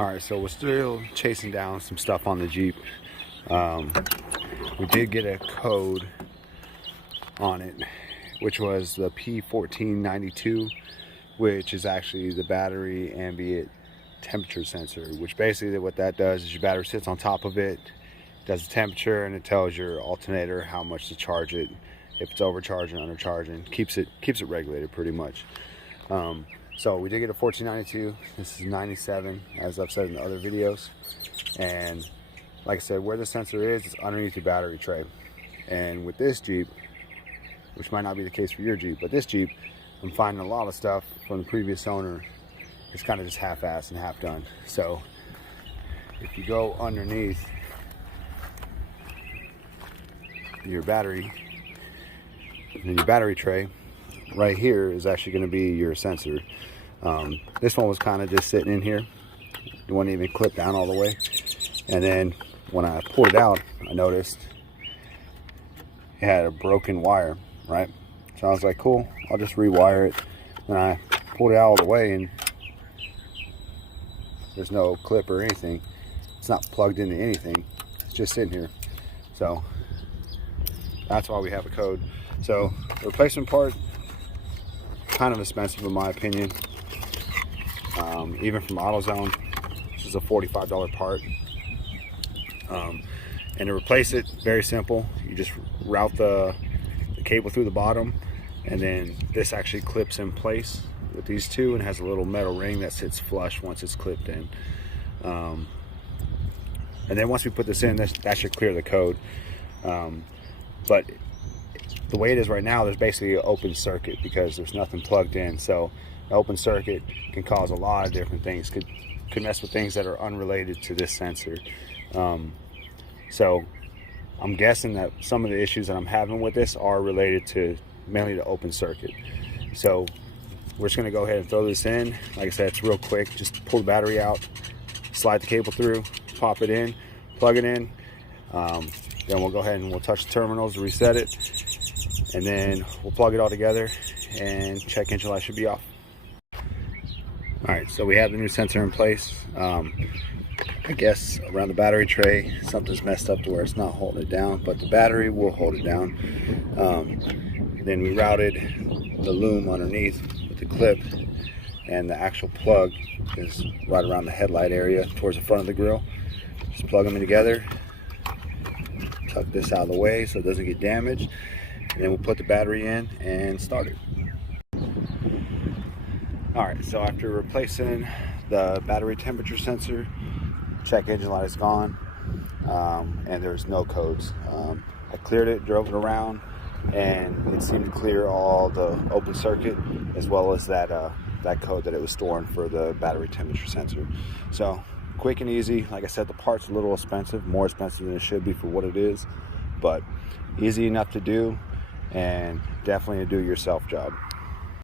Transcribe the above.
Alright, so we're still chasing down some stuff on the Jeep. We did get a code on it, which was the P1492, which is actually the battery ambient temperature sensor, which basically what that does is your battery sits on top of it, does the temperature, and it tells your alternator how much to charge it, if it's overcharging, undercharging, keeps it regulated pretty much. So we did get a 1492. This is 97, as I've said in other videos. And like I said, where the sensor is, it's underneath your battery tray. And with this Jeep, which might not be the case for your Jeep, but this Jeep, I'm finding a lot of stuff from the previous owner. It's kind of just half-assed and half done. So if you go underneath your battery, and your battery tray, right here is actually going to be your sensor. This one was kind of just sitting in here. It wasn't even clipped down all the way. And then when I pulled it out, I noticed it had a broken wire, right? So I was like, cool, I'll just rewire it. And I pulled it out all the way, and there's no clip or anything. It's not plugged into anything. It's just sitting here. So that's why we have a code. So the replacement part, kind of expensive in my opinion. Even from AutoZone, this is a $45 part. And to replace it, very simple. You just route the cable through the bottom, and then this actually clips in place with these two, and has a little metal ring that sits flush once it's clipped in. And then once we put this in, that should clear the code. But the way it is right now, there's basically an open circuit because there's nothing plugged in. So an open circuit can cause a lot of different things. Could mess with things that are unrelated to this sensor. So I'm guessing that some of the issues that I'm having with this are related to mainly the open circuit. So we're just gonna go ahead and throw this in. Like I said, it's real quick. Just pull the battery out, slide the cable through, pop it in, plug it in. Then we'll go ahead and we'll touch the terminals to reset it. And then we'll plug it all together, and check engine light should be off. Alright, so we have the new sensor in place. I guess around the battery tray, something's messed up to where it's not holding it down, but the battery will hold it down. Then we routed the loom underneath with the clip, and the actual plug is right around the headlight area towards the front of the grill. Just plug them in together, tuck this out of the way so it doesn't get damaged, and then we'll put the battery in and start it. Alright, so after replacing the battery temperature sensor, check engine light is gone, and there's no codes. I cleared it, drove it around, and it seemed to clear all the open circuit as well as that code that it was storing for the battery temperature sensor. So quick and easy. Like I said, the part's a little expensive, more expensive than it should be for what it is, but easy enough to do, and definitely a do-it-yourself job.